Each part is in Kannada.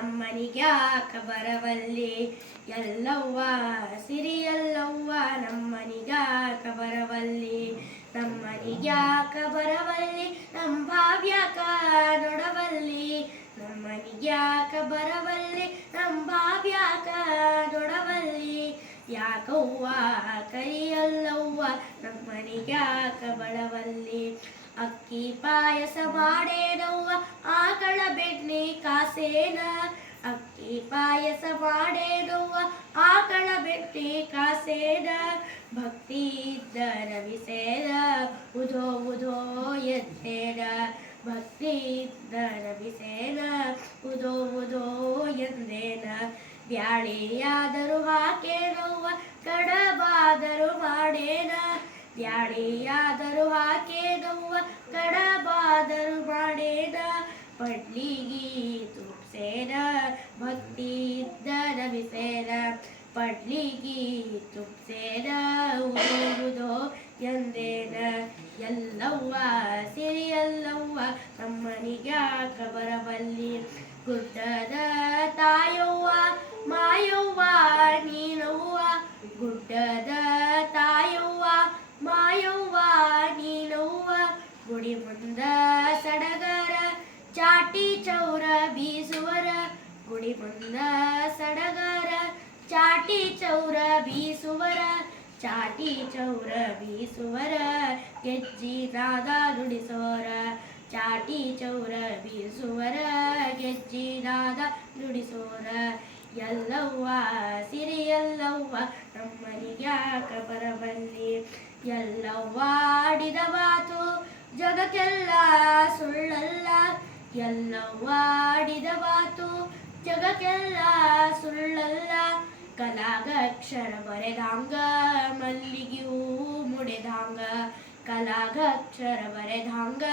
ನಮ್ಮನಿಗ್ಯಾಕ ಬರವಲ್ಲಿ ಎಲ್ಲವ್ವ ಸಿರಿಯಲ್ಲವ್ವ ನಮ್ಮನಿಗ್ಯಾಕ ಬರವಲ್ಲಿ ನಮ್ಮನಿಗ್ಯಾಕ ಬರವಲ್ಲಿ ನಮ್ಮ ಭಾವ್ಯಾಕ ನೋಡವಲ್ಲಿ ನಮ್ಮನಿಗ್ಯಾಕ ಬರವಲ್ಲಿ ನಮ್ಮ ಭಾವ್ಯಾಕ ನೋಡವಲ್ಲಿ ಯಾಕವ್ವ ಕರಿಯಲ್ಲವ್ವ ನಮ್ಮನಿಗ್ಯಾಕ ಬರವಲ್ಲಿ ಅಕ್ಕಿ ಪಾಯಸ ಮಾಡೇನವ್ವ ಆಕಳ ಬೆಣ್ಣೆ ಕಾಸೇನ ಅಕ್ಕಿ ಪಾಯಸ ಮಾಡೇನವ್ವ ಆಕಳ ಬೆಣ್ಣೆ ಕಾಸೇನ ಭಕ್ತಿ ಇದ್ದರ ವಿಸೇನ ಉಧೋ ಉಧೋ ಎದ್ದೇನ ಭಕ್ತಿ ಇದ್ದರ ವಿಸೇನ ಉಧೋ ಉಧೋ ಎಂದೇನ ಬ್ಯಾಳಿಯಾದರೂ ಹಾಕೇನವ್ವ ಕಡಬಾದರೂ ಮಾಡೇನ ಬ್ಯಾಳಿಯಾದರೂ ಹಾಕೇನವ್ವ ಕಡಬಾದರೂ ಮಾಡೇನ ಪಡ್ಲಿಗಿ ತುಪ್ಸೇನ ಭಕ್ತಿ ಇದ್ದರ ವಿಸೇನ ಪಡ್ಲಿಗಿ ತುಪ್ಸೇನ ಉದೋ ಎಂದೇನ ಎಲ್ಲವ್ವ ಸಿರಿಯಲ್ಲವ್ವ ನಮ್ಮನಿಗ್ಯಾಕ ಬರವಲ್ಲಿ ಗುಡ್ಡದ ತಾಯವ್ವ ಮಾಯವ್ವ ನೀನವ್ವ ಗುಡ್ಡದ ತಾಯವ್ವ ಮಾಯವ್ವ ನೀನವ್ವ ಗುಡಿ ಮುಂದ ಸಡಗರ ಚಾಟಿ ಚೌರ ಬೀಸುವರ ಗುಡಿ ಮುಂದ ಸಡಗರ ಚಾಟಿ ಚೌರ ಬೀಸುವರ ಚಾಟಿ ಚೌರ ಬೀಸುವರ ಗೆಜ್ಜಿ ನಾದ ನುಡಿಸೋರ ಚಾಟಿ ಚೌರ ಬೀಸುವರ ಗೆಜ್ಜಿ ನಾದ ನುಡಿಸೋರ ಎಲ್ಲವ್ವ ಸಿರಿಯಲ್ಲವ್ವ ನಮ್ಮನಿಗ್ಯಾಕ ಬರವಲ್ಲಿ ಎಲ್ಲವ್ವ ಆಡಿದ ಮಾತು ಜಗಕ್ಕೆಲ್ಲ ಸುಳ್ಳಲ್ಲ ಎಲ್ಲವ್ವ ಆಡಿದ ಮಾತು ಜಗಕ್ಕೆಲ್ಲ ಸುಳ್ಳಲ್ಲ ಕಲಾಗಕ್ಷರ ಬರೆದಾಂಗ ಮಲ್ಲಿಗೆ ಹೂ ಮುಡೆದಾಂಗ ಕಲಾಗಕ್ಷರ ಬರೆದಾಂಗ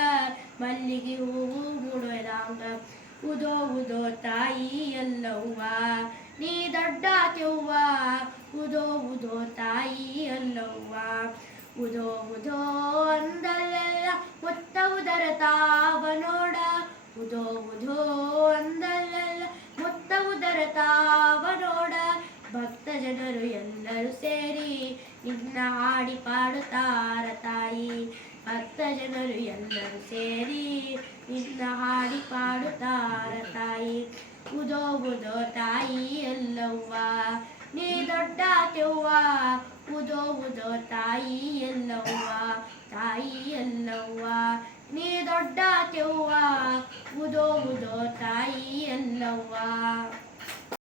ಮಲ್ಲಿಗೆ ಹೂ ಮುಡೆದಾಂಗ ಉದೋ ಉದೋ ತಾಯಿ ಎಲ್ಲವ್ವ ನೀ ದೊಡ್ಡಾತ್ಯವ್ವ ಉದೋ ಉದೋ ತಾಯಿ ಅಲ್ಲವ್ವ ಉದೋ ಉದೋ ಅಂದಲ್ಲೆಲ್ಲ ಮುತ್ತ ಉದರ ತಾವ ನೋಡ ಉದೋ ಉದೋ ಅಂದಲ್ಲೆಲ್ಲ ಮುತ್ತ ಉದರ ತಾವ ನೋಡ ಭಕ್ತ ಜನರು ಎಲ್ಲರೂ ಸೇರಿ ನಿನ್ನ ಹಾಡಿ ಪಾಡುತ್ತಾರ ತಾಯಿ ಭಕ್ತ ಜನರು ಎಲ್ಲರೂ ಸೇರಿ ನಿನ್ನ ಹಾಡಿ ಪಾಡುತ್ತಾರ ತಾಯಿ ಉದೋ ಉದೋ ತಾಯಿ ಎಲ್ಲವ್ವ ನೀ ದೊಡ್ಡಾತ್ಯವ್ವ ಉದೋ ಉದೋ ತಾಯಿ ಎಲ್ಲವ್ವ ತಾಯಿ ಎಲ್ಲವ್ವ ನೀ ದೊಡ್ಡಾತ್ಯವ್ವ ಉದೋ ಉದೋ ತಾಯಿ ಎಲ್ಲವ್ವ